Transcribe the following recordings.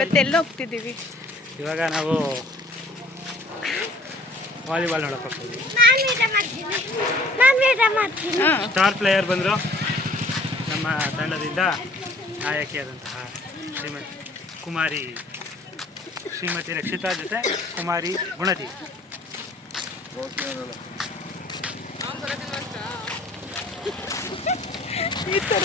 ಇವತ್ತೆಲ್ಲ ಹೋಗ್ತಿದ್ದೀವಿ? ಇವಾಗ ನಾವು ವಾಲಿಬಾಲ್ ನೋಡಕ್ ಹೋಗ್ತೀವಿ ನಾನು ವೇಟ ಮಾಡ್ತೀನಿ. ನಾನು ವೇಟ ಮಾಡ್ತೀನಿ. ಸ್ಟಾರ್ ಪ್ಲೇಯರ್ ಬಂದರು. ನಮ್ಮ ತಂಡದಿಂದ ನಾಯಕಿಯಾದಂತಹ ಶ್ರೀಮತಿ ಕುಮಾರಿ ಶ್ರೀಮತಿ ರಕ್ಷಿತಾ ಜೊತೆ ಕುಮಾರಿ ಗುಣತಿ ಈ ಥರ.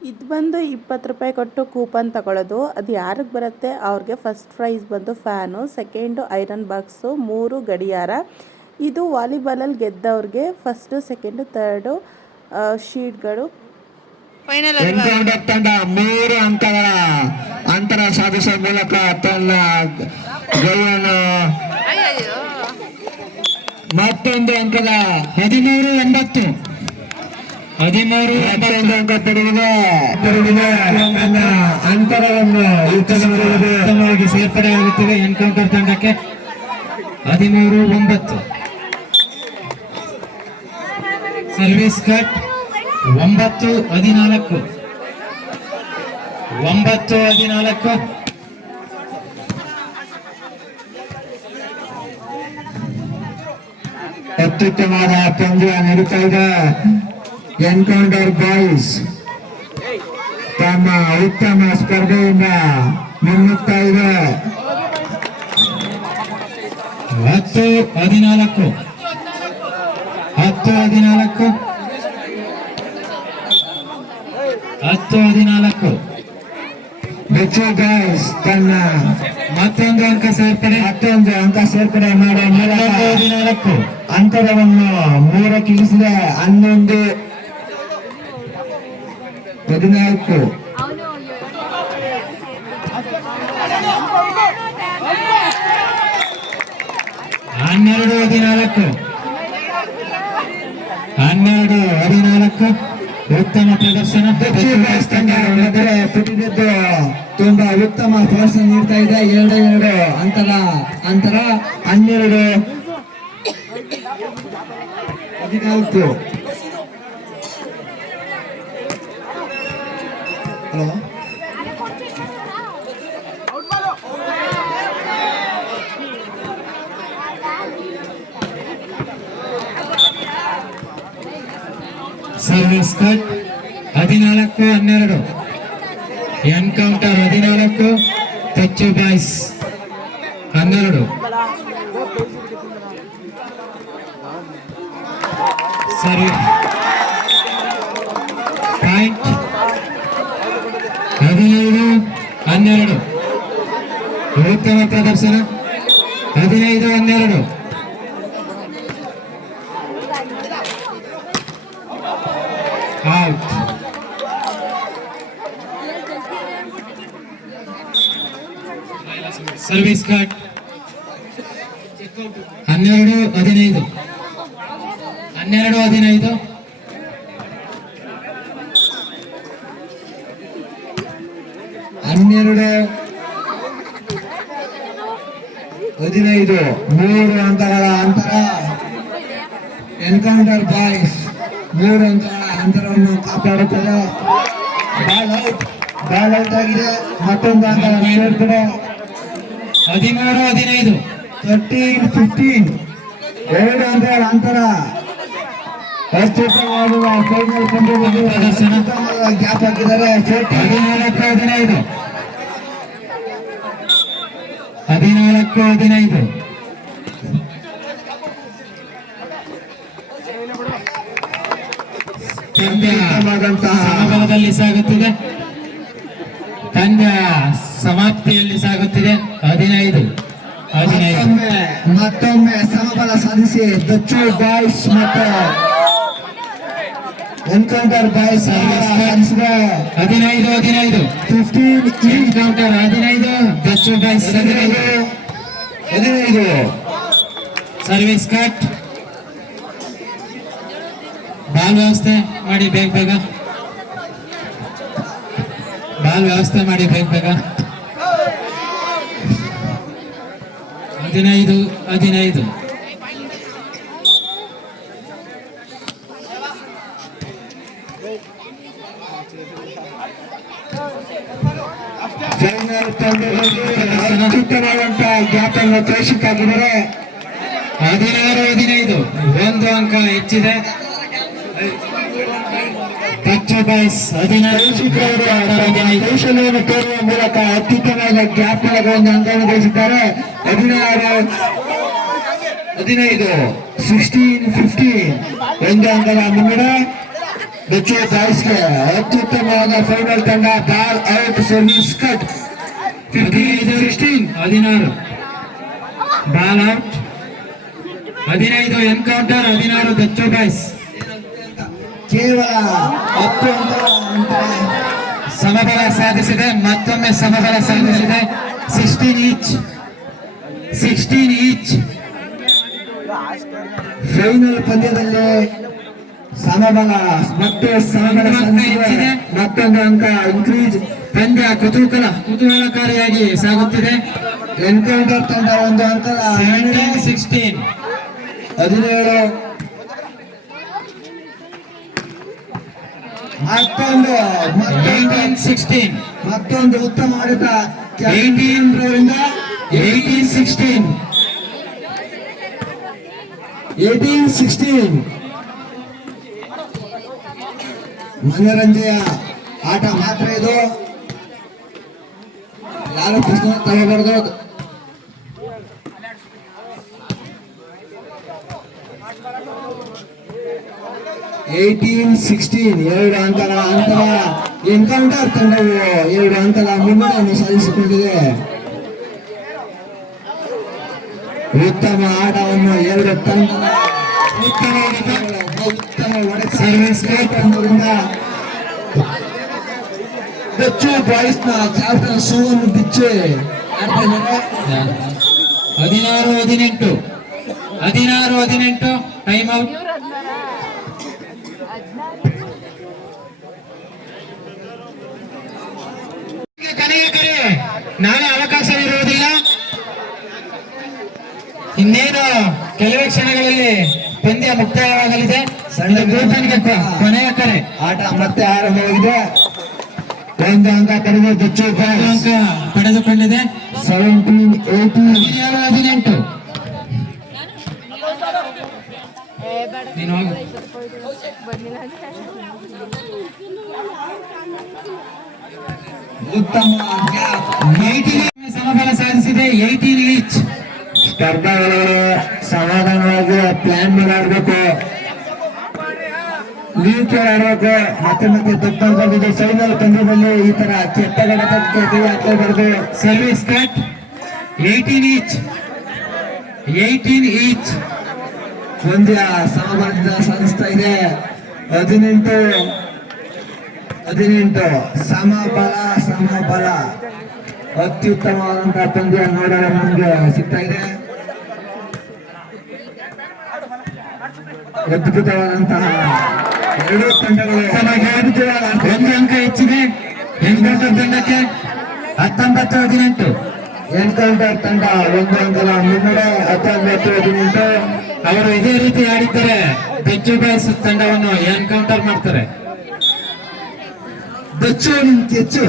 ಇದು ಬಂದು ಇಪ್ಪತ್ತು ರೂಪಾಯಿ ಕೊಟ್ಟು ಕೂಪನ್ ತಗೊಳ್ಳೋದು ಅದು ಯಾರಿಗೆ ಬರುತ್ತೆ? ಅವ್ರಿಗೆ ಫಸ್ಟ್ ಪ್ರೈಸ್ ಬಂದು ಫ್ಯಾನು ಸೆಕೆಂಡು ಐರನ್ ಬಾಕ್ಸು ಮೂರು ಗಡಿಯಾರ. ಇದು ವಾಲಿಬಾಲಲ್ಲಿ ಗೆದ್ದವ್ರಿಗೆ ಫಸ್ಟು ಸೆಕೆಂಡು ತರ್ಡು ಶೀಟ್ಗಳು ಫೈನಲ್ ತಂಡ ಮೂರು ಅಂಕಗಳ ಅಂತರ ಸಾಧಿಸುವ ಮೂಲಕ ತನ್ನ ಗೆಲುವನ್ನು ಮತ್ತೊಂದು ಅಂಕದ ಹದಿಮೂರು ಎಂಬತ್ತು. ಹದಿಮೂರು ಮತ್ತೊಂದು ಅಂಕ ತನ್ನ ಅಂತರವನ್ನು ಉತ್ತಮವಾಗಿ ಸೇರ್ಪಡೆಯಾಗುತ್ತಿದೆ ಎನ್ಕೌಂಟರ್ ತಂಡಕ್ಕೆ. ಹದಿಮೂರು ಒಂಬತ್ತು. ಸರ್ವಿಸ್ ಕಟ್ ಒಂಬತ್ತು ಹದಿನಾಲ್ಕು. ಒಂಬತ್ತು ಹದಿನಾಲ್ಕು. ಅತ್ಯುತ್ತಮವಾದ ಪಂದ್ಯ ನಡೀತಾ ಇದೆ. ಎನ್ಕೌಂಟರ್ ಬಾಯ್ಸ್ ತಮ್ಮ ಉತ್ತಮ ಸ್ಪರ್ಧೆಯಿಂದ ಮುನ್ನುಗ್ತಾ ಇದೆ. ಹತ್ತು ಹದಿನಾಲ್ಕು. ಹತ್ತು ಹದಿನಾಲ್ಕು. ಹತ್ತು ಹದಿನಾಲ್ಕು. ಬೆಚ್ಚು ಗೈಸ್ ತನ್ನ ಮತ್ತೊಂದು ಅಂಕ ಸೇರ್ಪಡೆ. ಮತ್ತೊಂದು ಅಂಕ ಸೇರ್ಪಡೆ ಮಾಡುವ ಹದಿನಾಲ್ಕು. ಅಂತರವನ್ನು ಮೂರಕ್ಕೆ ಇಳಿಸಿದೆ ಹನ್ನೊಂದು. ಹದಿನಾಲ್ಕು. ಹನ್ನೆರಡು ಹದಿನಾಲ್ಕು. ಹನ್ನೆರಡು ಹದಿನಾಲ್ಕು. ಉತ್ತಮ ಪ್ರದರ್ಶನ. ಪುಟಿದದ್ದು ತುಂಬಾ ಉತ್ತಮ ಪ್ರದರ್ಶನ ನೀಡ್ತಾ ಇದೆ. ಎರಡು ಎರಡು ಅಂತರ ಅಂತರ. ಹನ್ನೆರಡು ಹದಿನಾಲ್ಕು ಹಲೋ ಸರ್ವಿಸ್ ಕಟ್ ಹದಿನಾಲ್ಕು ಹನ್ನೆರಡು ಎನ್ಕೌಂಟರ್ ಹದಿನಾಲ್ಕು ಟಚ್ ಬಾಯ್ಸ್ ಹನ್ನೆರಡು ಸರಿ ಪಾಯಿಂಟ್ ಹದಿನೈದು ಹನ್ನೆರಡು ಉತ್ತಮ ಪ್ರದರ್ಶನ ಹದಿನೈದು ಹನ್ನೆರಡು ಔಟ್ ಸರ್ವಿಸ್ ಕಾರ್ಡ್ ಹನ್ನೆರಡು ಹದಿನೈದು ಹನ್ನೆರಡು ಹದಿನೈದು. ಹನ್ನೆರಡು. ಹದಿನೈದು. ಮೂರು ಹಂತಗಳ ಅಂತರ. ಎನ್ಕೌಂಟರ್ ಬಾಯ್ಸ್ ಮೂರು ಹಂತಗಳ ಅಂತರವನ್ನು ಕಾಪಾಡುತ್ತದೆ. ಬಾಲ್ ಔಟ್ ಬಾಲ್ ಔಟ್ ಆಗಿದೆ. ಮತ್ತೊಂದು ಅಂಕಗಳ ಸೇರ್ಪಡೆ ಹದಿಮೂರು, ಹದಿನೈದು. ತರ್ಟೀನ್ ಫಿಫ್ಟೀನ್ ಎರಡು ಹಂತಗಳ ಅಂತರ ಅತ್ಯುತ್ತಮವಾದ ಫೈನಲ್ ಪಂದ್ಯದಲ್ಲಿ ಅತ್ಯುತ್ತಮವಾದ ಗ್ಯಾಪ್ ಹಾಕಿದ್ದಾರೆ ಹದಿನಾಲ್ಕು ಹದಿನೈದು. ಹದಿನಾಲ್ಕು ಹದಿನೈದು. ಸಮಭಾವದಲ್ಲಿ ಸಾಗುತ್ತಿದೆ. ಪಂದ್ಯ ಸಮಾಪ್ತಿಯಲ್ಲಿ ಸಾಗುತ್ತಿದೆ. ಹದಿನೈದು. ಹದಿನೈದು. ಮತ್ತೊಮ್ಮೆ ಮತ್ತೊಮ್ಮೆ ಸಮಬಲ ಸಾಧಿಸಿ ದಚ್ಚು ಬಾಯ್ಸ್ ಮತ್ತು ಎನ್ಕೌಂಟರ್ ಸಾಧಿಸಿದೆ ಹದಿನೈದು ಹದಿನೈದು. ಫಿಫ್ಟೀನ್ ಎನ್ಕೌಂಟರ್ ಕೌಂಟರ್ ಹದಿನೈದು. ದಚ್ಚು ಬಾಯ್ಸ್ ಹದಿನೈದು. ಹದಿನೈದು. Service cut. ಬಾಲ್ ವ್ಯವಸ್ಥೆ ಮಾಡಿ ಬೇಗ ಬೇಗ. ಬಾಲ್ ವ್ಯವಸ್ಥೆ ಮಾಡಿ ಬೇಗ ಬೇಗ. ಹದಿನೈದು ಹದಿನೈದು. ಅತ್ಯುತ್ತಮವಾದಂತಹ ಗ್ಯಾಪ್ ತೋರಿಸಿಕೊಂಡಿದ್ದಾರೆ ಹದಿನಾರು, ಹದಿನೈದು, ಒಂದು ಅಂಕ ಹೆಚ್ಚಿದೆ. ಕೌಶಲ್ಯವನ್ನು ತೋರುವ ಮೂಲಕ ಅತ್ಯುತ್ತಮವಾದ ಜ್ಞಾಪನಗಳನ್ನು ಒಳಗೆ ಒಂದು ಅಂಕವನ್ನು ಗಳಿಸಿದ್ದಾರೆ ಹದಿನಾರು, ಹದಿನೈದು ಸಿಕ್ಸ್ಟೀನ್ ಫಿಫ್ಟೀನ್ ಒಂದು ಅಂಕದ ಮುನ್ನಡೆ ಬೆಚ್ಚು ಬಾಯ್ಸ್ಗೆ ಅತ್ಯುತ್ತಮವಾದ ಫೈನಲ್ ತಂಡ ಬಾಲ್ ಔಟ್ ಸರ್ವಿಸ್ ಕಟ್ ಹದಿನೈದು ಸಿಕ್ಸ್ಟೀನ್ ಹದಿನಾರು. Ball out. ಹದಿನೈದು ಎನ್ಕೌಂಟರ್ ಹದಿನಾರು ದಚ್ಚು ಬಾಯ್ಸ್. ಕೇವಲ ಹತ್ತು ಸಮಬಲ ಸಾಧಿಸಿದೆ ಮತ್ತೊಮ್ಮೆ ಸಮಬಲ ಸಾಧಿಸಿದೆ. Sixteen each sixteen each final ಪಂದ್ಯದಲ್ಲಿ ಸಮಬಲ ಮತ್ತೆ ಸಮಬಲ ಹೆಚ್ಚಿದೆ ಮತ್ತೊಂದು ಅಂಕ ಇನ್ಕ್ರೀಸ್ ಪಂದ್ಯ ಕುತೂಹಲ ಕುತೂಹಲಕಾರಿಯಾಗಿ ಸಾಗುತ್ತಿದೆ. ಎನ್ಕೌಂಟರ್ ತಂಡ ಒಂದು ಅಂಕ ಸಿಕ್ಸ್ಟೀನ್ ಹದಿನೇಳು. ಮತ್ತೊಂದು ಸಿಕ್ಸ್ಟೀನ್ ಮತ್ತೊಂದು ಉತ್ತಮ ಆಡಳಿತ eighteen eighteen sixteen eighteen sixteen ಮನೋರಂಜನೆಯ ಆಟ ಮಾತ್ರ ಇದು. ಯಾರು ಪ್ರಶ್ನೆ ತಗೋಬಾರ್ದು ಏಯ್ಟೀನ್ ಸಿಕ್ಸ್ಟೀನ್, ಎರಡು ಅಂಕಗಳ ಅಂತರ ಎನ್ಕೌಂಟರ್ ತಂಡವು ಎರಡು ಅಂಕಗಳ ಮುನ್ನಡೆಯನ್ನು ಸಾಧಿಸಿಕೊಂಡಿದೆ. ಉತ್ತಮ ಆಟವನ್ನು ಎರಡು ತಂಡ ಉತ್ತಮ ಉತ್ತಮ ಹೊಡೆತ ಸರ್ವಿಸ್ ತಂಡದಿಂದ ಬೆಚ್ಚು ಬಾಯ್ಸ್ನ ಕ್ಯಾಪ್ಟನ್ ಸೂವನ್ನು ಬಿಚ್ಚಿ ಆಡ್ತಾ ಇದ್ದಾರೆ ಹದಿನಾರು ಹದಿನೆಂಟು ಹದಿನಾರು ಹದಿನೆಂಟು ಟೈಮ್ ಔಟ್ ಕರೆಯ ಕರೆ ನಾಳೆ ಅವಕಾಶವಿರುವುದಿಲ್ಲ ಇನ್ನೇನು ಕೆಲವೇ ಕ್ಷಣಗಳಲ್ಲಿ ಪಂದ್ಯ ಮುಕ್ತಾಯವಾಗಲಿದೆ ಸಣ್ಣ ಗೋಪನಿಗೆ ಕೊ- ಕೊನೆಯ ಕರೆ. ಆಟ ಮತ್ತೆ ಆರಂಭವಾಗಿದೆ. ಒಂದು ಅಂಕ ಕಡಿಮೆ ಹೆಚ್ಚು ಅಂಕ ಪಡೆದುಕೊಂಡಿದೆ. ಸೆವೆಂಟೀನ್ ಏಯ್ಟೀನ್ ಹದಿನೇಳು ಹದಿನೆಂಟು. ಉತ್ತಮ ಸಮಬಲ ಸಾಧಿಸಿದೆ. ಏಯ್ಟೀನ್ ಈಚ್ ಸ್ಪರ್ಧಾಗಳು ಸಮಾಧಾನವಾಗಿ ಪ್ಲಾನ್ ಮೇಲೆ ಆಡ್ಬೇಕು ಆರೋಗ್ಯ ಮತ್ತೆ ಮತ್ತೆ ತಪ್ಪಂತದ್ದು ಫೈನಲ್ ಪಂದ್ಯದಲ್ಲಿ ಈ ತರ ಕೆಟ್ಟ ಘಟಕಕ್ಕೆ ಕೈ ಹಾಕಬಾರ್ದು service cut eighteen each eighteen each ಪಂದ್ಯ ಸಮಬಲದಿಂದ ಸಾಧಿಸ್ತಾ ಇದೆ. ಹದಿನೆಂಟು ಹದಿನೆಂಟು. ಸಮಬಲ ಸಮಬಲ. ಅತ್ಯುತ್ತಮವಾದಂತಹ ಪಂದ್ಯ ನೋಡಲು ನಮಗೆ ಸಿಗ್ತಾ ಇದೆ. ಅದ್ಭುತವಾದಂತಹ ಎರಡೂ ತಂಡಗಳು ಒಂದು ಅಂಕ ಹೆಚ್ಚಿದೆ. ಎನ್ಕೌಂಟರ್ ತಂಡಕ್ಕೆ ಹತ್ತೊಂಬತ್ತು ಹದಿನೆಂಟು. ಎನ್ಕೌಂಟರ್ ತಂಡ ಒಂದು ಅಂಕದ ಮುನ್ನಡೆ ಹತ್ತೊಂಬತ್ತು ಹದಿನೆಂಟು. ಅವರು ಇದೇ ರೀತಿ ಆಡಿದ್ದಾರೆ ಬೆಚ್ಚು ಬಾಯ್ಸ್ ತಂಡವನ್ನು ಎನ್ಕೌಂಟರ್ ಮಾಡ್ತಾರೆ. ಬೆಚ್ಚು ಹೆಚ್ಚು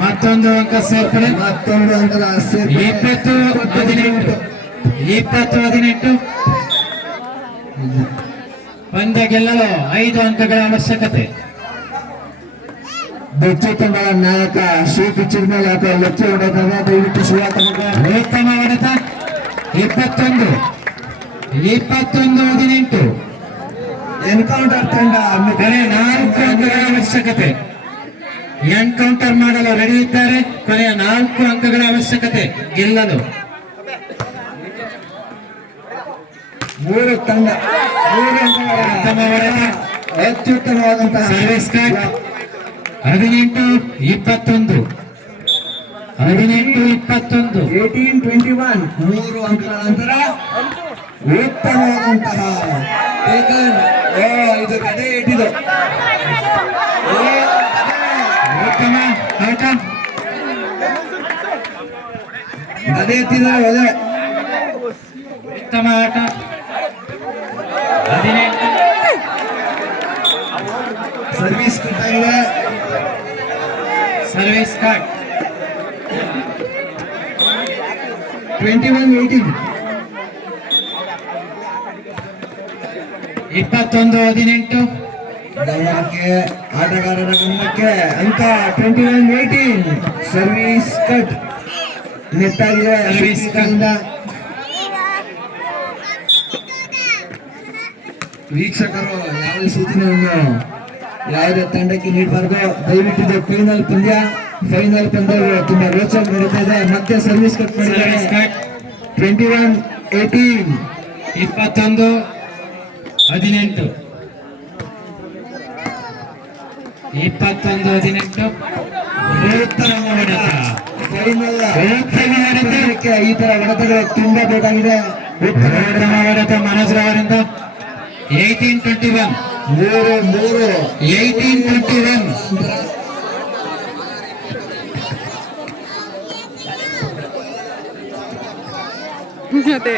ಮತ್ತೊಂದು ಅಂಕ ಸೇರ್ಪಡೆ. ಮತ್ತೊಂದು ಅಂಕದ ಸೇರ್ಪಡೆ. ಇಪ್ಪತ್ತು ಹದಿನೆಂಟು. ಇಪ್ಪತ್ತು ಹದಿನೆಂಟು ಪಂದ್ಯ ಗೆಲ್ಲಲು ಐದು ಅಂಕಗಳ ಅವಶ್ಯಕತೆ. ಬೆಚ್ಚು ತಂಡದ ನಾಯಕ ಶ್ರೀ ಪಿಚ್ಚರ್ ಮೇಲೆ ಅಥವಾ ಲಕ್ಷ ಹೊಡೆದಾಗ ದಯವಿಟ್ಟು ಶಿವ ತಮಗೆ ಉತ್ತಮ ಹೊಡೆತ. ಇಪ್ಪತ್ತೊಂದು. ಇಪ್ಪತ್ತೊಂದು ಹದಿನೆಂಟು. ಎನ್ಕೌಂಟರ್ ತಂಡ ನಾಲ್ಕು ಅಂಕಗಳ ಅವಶ್ಯಕತೆ. ಎನ್ಕೌಂಟರ್ ಮಾಡಲು ರೆಡಿ ಇದ್ದಾರೆ. ಕೊನೆಯ ನಾಲ್ಕು ಅಂಕಗಳ ಅವಶ್ಯಕತೆ. ಗೆಲ್ಲಲು. ಮೂರು ತಂಡ ಅತ್ಯುತ್ತಮವಾದಂತಹ ಸರ್ವಿಸ್ ಕಾರ್ಡ್ ಹದಿನೆಂಟು ಇಪ್ಪತ್ತೊಂದು ಹದಿನೆಂಟು ಇಪ್ಪತ್ತೊಂದು. ಏಟೀನ್ ಟ್ವೆಂಟಿ ಒನ್ ಮೂರು ಅಂಕಗಳ ನಂತರ ಉತ್ತಮವಾದಂತಹ ಇದು ಕಡೆ ಇಟ್ಟಿದೆ. ಉತ್ತಮ ಆಟ. ಗದೆ ಎತ್ತಿದ್ದಾರೆ ಒಳ್ಳೆ ಉತ್ತಮ ಆಟ. ಹದಿನೆಂಟು. Service ಕೊಟ್ಟಾಗಿದೆ service cut twenty one eighteen ಇಪ್ಪತ್ತೊಂದು ಹದಿನೆಂಟು. ಗಮನಕ್ಕೆ ಆಟಗಾರರ ಗಮನಕ್ಕೆ ಅಂತ twenty one eighteen service cut net ಆಗಿದೆ Service ವೀಕ್ಷಕರು ಯಾವುದೇ ಸೂಚನೆಯನ್ನು ಯಾವುದೇ ತಂಡಕ್ಕೆ ನೀಡಬಾರ್ದು ದಯವಿಟ್ಟು ಇದು ಫೈನಲ್ ಪಂದ್ಯ. ಫೈನಲ್ ಪಂದ್ಯ ತುಂಬಾ ರೋಚಕ ನಡೀತಾ ಇದೆ. ಮತ್ತೆ ಸರ್ವಿಸ್ ಕಟ್ ಮಾಡಿದ್ದಾರೆ. ಟ್ವೆಂಟಿ ಒನ್ ಏಟೀನ್ ಇಪ್ಪತ್ತೊಂದು ಹದಿನೆಂಟು. ಇಪ್ಪತ್ತೊಂದು ಹದಿನೆಂಟು. ಈ ತರ ಹೊಡೆತಗಳು ತುಂಬಾ ಬೇಕಾಗಿದೆ. ಹೊಡೆತ ಮನೋಜ್ ಅವರಿಂದ ಏಯ್ಟೀನ್ ಟ್ವೆಂಟಿ ಒನ್ ಮೂರು ಮೂರು ಏಯ್ಟೀನ್ ಟ್ವೆಂಟಿ ಒನ್ ಮೂರು ಗಂಟೆ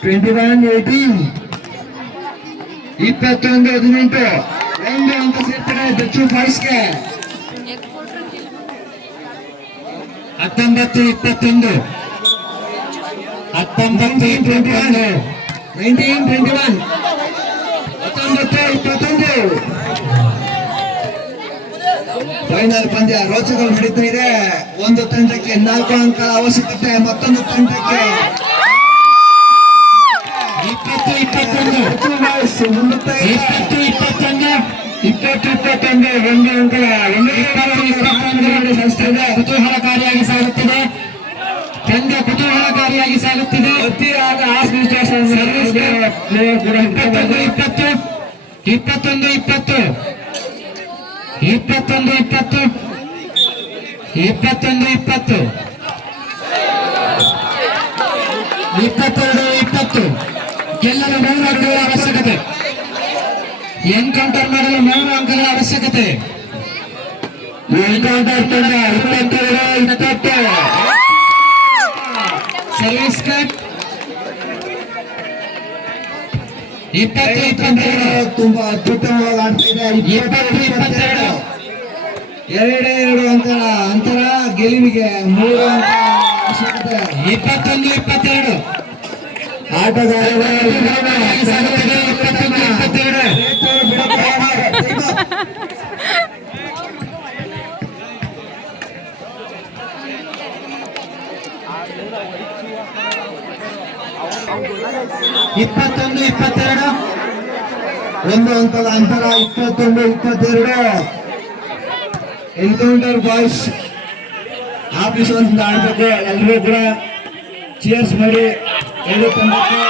ಟ್ವೆಂಟಿ ಒನ್ ಏಟೀನ್ ಇಪ್ಪತ್ತೊಂದು ಹದಿನೆಂಟು ಒಂದು ಅಂಕ ಸೇರ್ಪಡೆ ದಚ್ಚು ಬಾಯ್ಸ್ಗೆ ಹತ್ತೊಂಬತ್ತು ಇಪ್ಪತ್ತೊಂದು ಹತ್ತೊಂಬತ್ತು ಇಪ್ಪತ್ತೊಂದು ನೈನ್ಟೀನ್ ಟ್ವೆಂಟಿ ಒನ್ ಹತ್ತೊಂಬತ್ತು ಇಪ್ಪತ್ತೊಂದು ಫೈನಲ್ ಪಂದ್ಯ ರೋಚಕ ನಡೀತಾ ಇದೆ. ಒಂದು ತಂಡಕ್ಕೆ ನಾಲ್ಕು ಅಂಕ ಅವಶ್ಯಕತೆ ಮತ್ತೊಂದು ತಂಡಕ್ಕೆ ಇಪ್ಪತ್ತು ಇಪ್ಪತ್ತೊಂದು ಇಪ್ಪತ್ತು ಇಪ್ಪತ್ತೊಂದು. ಇಪ್ಪತ್ತು ಇಪ್ಪತ್ತೊಂದು. ಒಂದು ಅಂಕ ಒಂದು ಕುತೂಹಲಕಾರಿಯಾಗಿ ಸಾಗುತ್ತಿದೆ ಇಪ್ಪತ್ತೊಂದು, ಇಪ್ಪತ್ತು. ಇಪ್ಪತ್ತೊಂದು ಇಪ್ಪತ್ತು. ಇಪ್ಪತ್ತೊಂದು ಇಪ್ಪತ್ತು ಇಪ್ಪತ್ತೊಂದು ಇಪ್ಪತ್ತು ಇಪ್ಪತ್ತೆರಡು, ಇಪ್ಪತ್ತು. ಗೆಲ್ಲಲು ಮೂರು ಅಂಕಗಳ ಅವಶ್ಯಕತೆ. ಎನ್ಕೌಂಟರ್ ಮಾಡಲು ಮೂರು ಅಂಕಗಳ ಅವಶ್ಯಕತೆ. ಎನ್ಕೌಂಟರ್ ತಂಡ ಇಪ್ಪತ್ತೆರಡು ಇಪ್ಪತ್ತು. Service cut. ತುಂಬಾ ಅದ್ಭುತವಾಗಿ ಆಡ್ತಾ ಇದೆ ಇಪ್ಪತ್ತೆರಡು ಎರಡೇ ಎರಡು ಅಂತರ ಅಂತರ ಗೆಲುವಿಗೆ ಮೂರು ಅಂತ ಅವಶ್ಯಕತೆ ಇಪ್ಪತ್ತೊಂದು ಇಪ್ಪತ್ತೆರಡು. ಆಟಗಾರರ ಇಪ್ಪತ್ತೊಂದು, ಇಪ್ಪತ್ತೆರಡು. ಒಂದು ಅಂಕದ ಅಂತರ, ಇಪ್ಪತ್ತೊಂದು, ಇಪ್ಪತ್ತೆರಡು. ಎನ್ಕೌಂಟರ್ ಬಾಯ್ಸ್ ಆಫೀಸ್ ಒಂದು ಆಡ್ಬೇಕು. ಎಲ್ಲರೂ ಕೂಡ ಚೇರ್ಸ್ ಮಾಡಿ. ಎರಡು ತಂಡಕ್ಕೆ.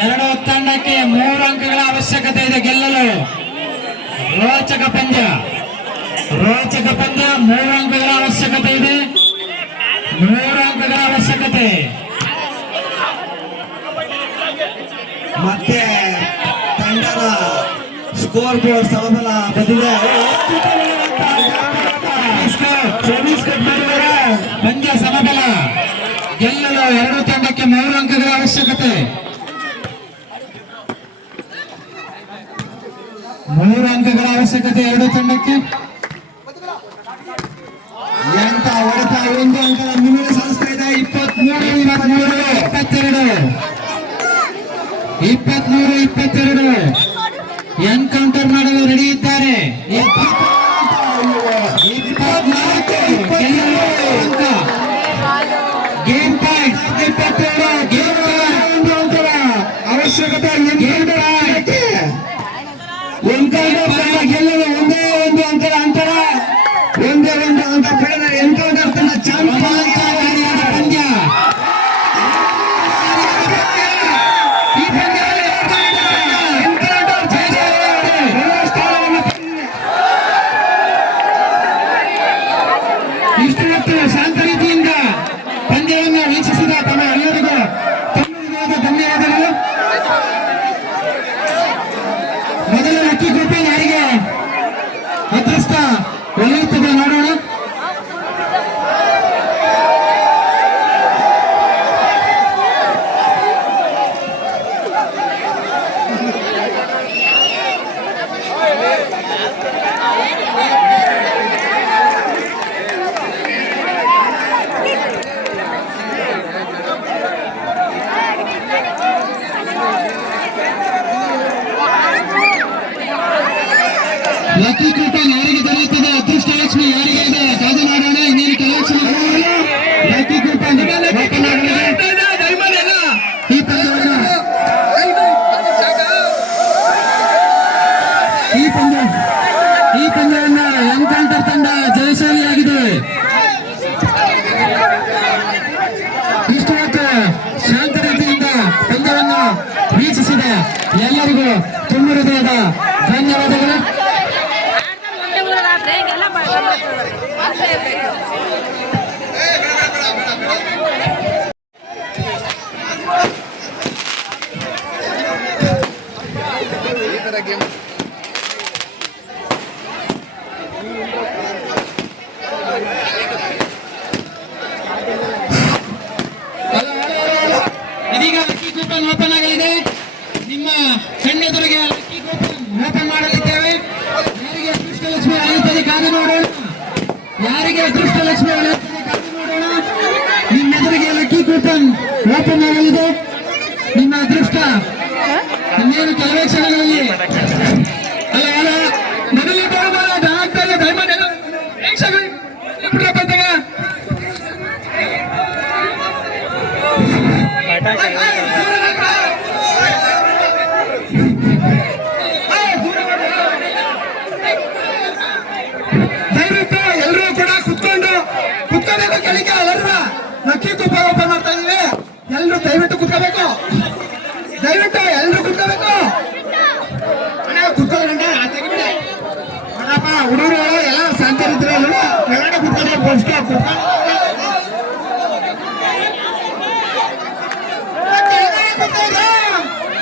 ಎರಡು ತಂಡಕ್ಕೆ ಮೂರು ಅಂಕಗಳ ಅವಶ್ಯಕತೆ ಇದೆ ಗೆಲ್ಲಲು. ರೋಚಕ ಪಂದ್ಯ. ರೋಚಕ ಪಂದ್ಯ ಮೂರಾಂಕಗಳ ಅವಶ್ಯಕತೆ ಇದೆ. ಮೂರಾಂಕಗಳ ಅವಶ್ಯಕತೆ. ಮತ್ತೆ ತಂಡದ ಸ್ಕೋರ್ ಬೋರ್ಡ್ ಸಮಬಲ ಬಂದಿದೆ. ಪಂದ್ಯ ಸಮಬಲ. ಗೆಲ್ಲಲು ಎರಡು ತಂಡಕ್ಕೆ ಮೂರು ಅವಶ್ಯಕತೆ. ಮೂರು ಅಂಕಗಳ ಅವಶ್ಯಕತೆ ಎರಡು ತಂಡಕ್ಕೆ. ಒಂದು ಅಂಕದ ಮುನ್ನಡೆ ಸಾಧಿಸ್ತಾ ಇದೆ. ಇಪ್ಪತ್ಮೂರು ಇಪ್ಪತ್ಮೂರು, ಇಪ್ಪತ್ತೆರಡು. ಇಪ್ಪತ್ಮೂರು, ಇಪ್ಪತ್ತೆರಡು. ಎನ್ಕೌಂಟರ್ ಮಾಡಲು ರೆಡಿ ಇದ್ದಾರೆ. ಗೇಮ್ ಪಾಯಿಂಟ್ ಇಪ್ಪತ್ತೆರಡು. ಗೇಮ್ ಅವಶ್ಯಕತೆ ಎನ್ಕೌಂಟರ್ ಗೆಲ್ಲಲು ಒಂದೇ Lucky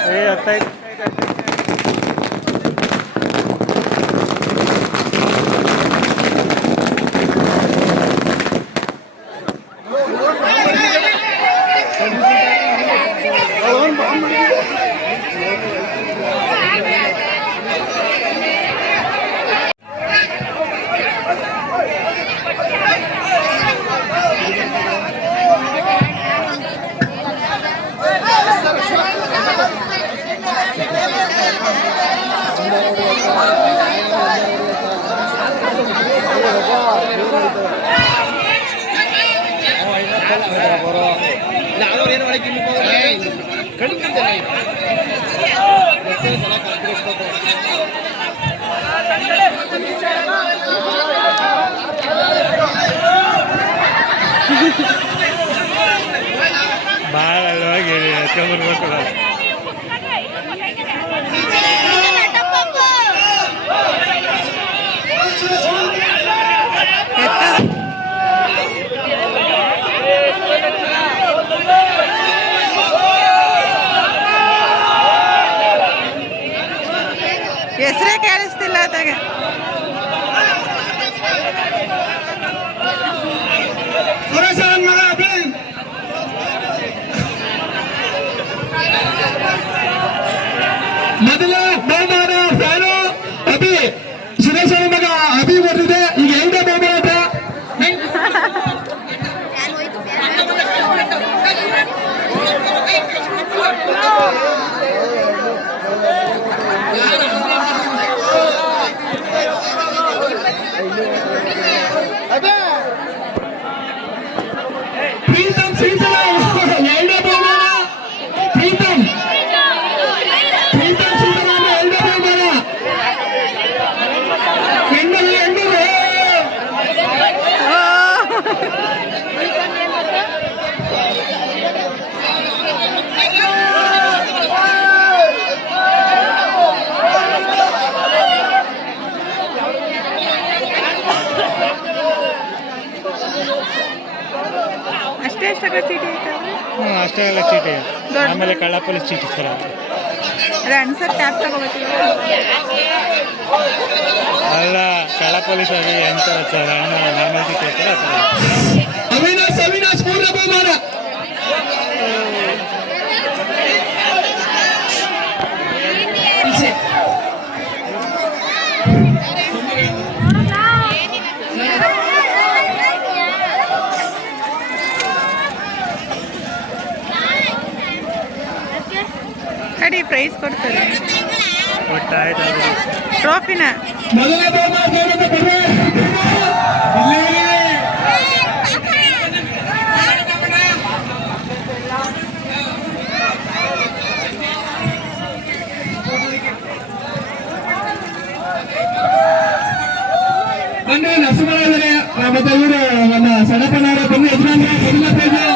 हे आता ಬಾಳ ಅಲ್ವಾಗಿ ಕಮರ್ ಮಾಡ್ಕೊಳ್ಳೋದು Ahora ಚೀಟಿ ಐತಲ್ರಿ? ಹ್ಞೂ ಅಷ್ಟೇ ಎಲ್ಲ ಚೀಟಿ. ಆಮೇಲೆ ಕಳ್ಳ ಪೊಲೀಸ್ ಚೀಟಿ ಸರ್ ಅದೇ. ಅನ್ಸರ್ ಟ್ಯಾಪ್ ತಗೋಬೇಕಿಲ್ಲ ಅಲ್ಲ ಕಳ್ಳ ಪೊಲೀಸ್ ಅದು ಎಂತ ಸರ್ ನಾರ್ಮಲ್ ಚೀಟಿ ಐತಲ್ಲ. ಅವಿನಾಶ್ ಅವಿನಾಶ್ ಬಹುಮಾನ. ಪ್ರೈಸ್ ಕೊಡ್ತಾರೆ. ಟ್ರೋಫಿನ ನರಸಿಂಹ ನಮ್ಮ ಸಣ್ಣಪ್ಪನವರ ಪುಣ್ಯ ಯಜಮಾನ